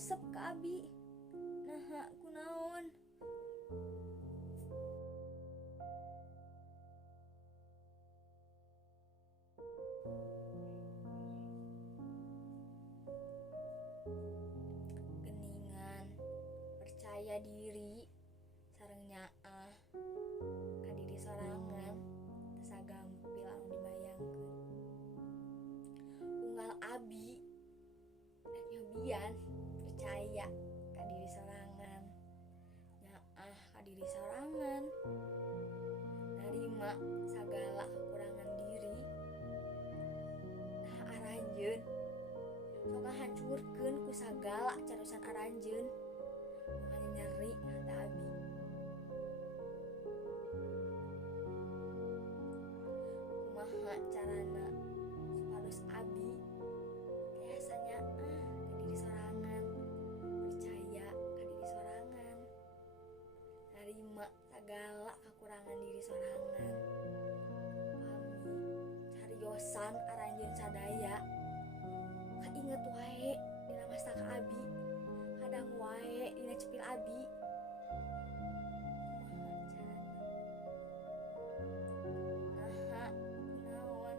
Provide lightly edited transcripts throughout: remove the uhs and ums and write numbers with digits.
resep ka abi. Nah, kunaon? Geningan, percaya diri, sareng nyaah ka diri sorangan, teu sagampil anu dibayangkeun. Unggal abi rek nyobian percaya ka diri sorangan, nyaah ka diri sorangan, narima sagala kekurangan diri, nah aranjeun sok ngahancurkeun ku sagala carusan aranjeun, makanya nyeri hata abi. Kumaha carana supados abi tiasa nyaah ka diri sorangan, percaya ka diri sorangan, narima sagala kekurangan diri sorangan. Pami cariosan aranjeun sadaya kainget wae dina mastaka abi, kadang wae dina cepil abi. Kumaha carana? Naon?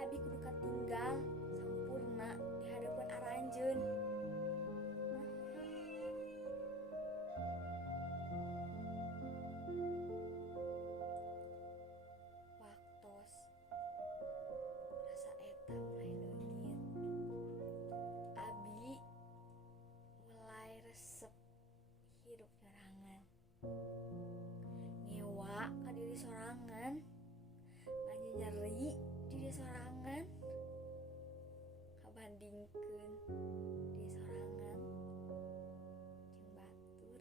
Abi kudu katinggal sampurna di hadapan aranjeun. Waktos rasa eta mulai leungit, abi mulai resep hidup nyarangan, ngewa ka diri sorangan, nganyeri diri sorangan, kabandingkeun diri sorangan jeung batur.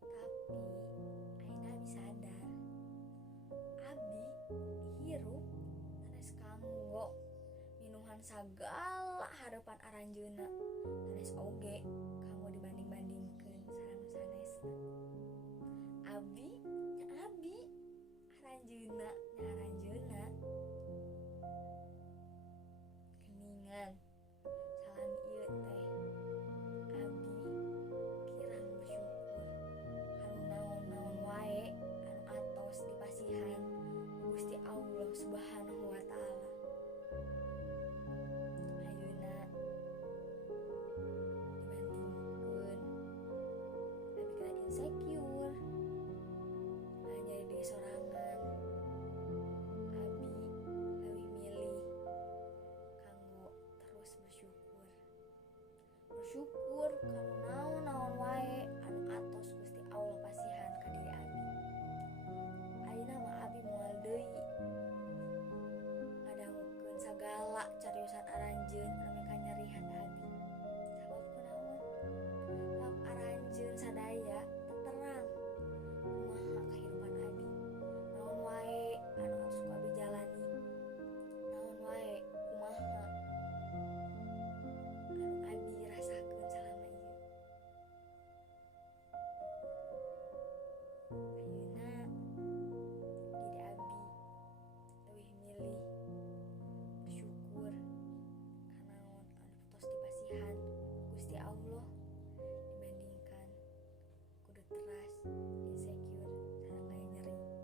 Tapi ayeuna abi sadar, abi dihirup sanes kanggo minuhan sagala harapan aranjeunna, sanes oge kanggo dibanding-bandingkeun sareng sanesna. Abi nya abi, aranjeunna nya aranjeunna. Geningan salami ieu teh abi kirang bersyukur anu naon-naon wae anu atos dipasihan ku Gusti Allah Subhanahu wa taala. Ayeuna dibandingkeun abi kena insecure, nganyeri diri sorangan, abi leuwih milih kanggo terus bersyukur. Bersyukur kana naon-naon wae anu atos Gusti Allah pasihan ka diri abi. Ayeuna mah abi moal deui ngadangukeun sagala cariyosan aranjeun anu meka nyeri hati abi. Sabab kunaon? Sabab aranjeun sadaya teu terang kumaha kahirupan abi. Naon wae anu harus ku abi jalani, naon wae kumaha anu abi rasakeun salama ieu. Ayeuna diri abi leuwih milih bersyukur ka naon anu tos dipasihan Gusti Allah dibandingkan kudu teras, insecure, sareng aya nyeri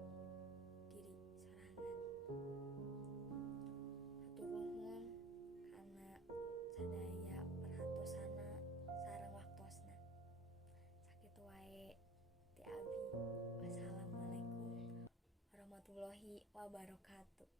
diri sorangan. Hatur nuhun kana sadaya perhatosana sareng waktosna. Sakitu wae ti abi. Wassalamualaikum warahmatullahi wabarakatuh.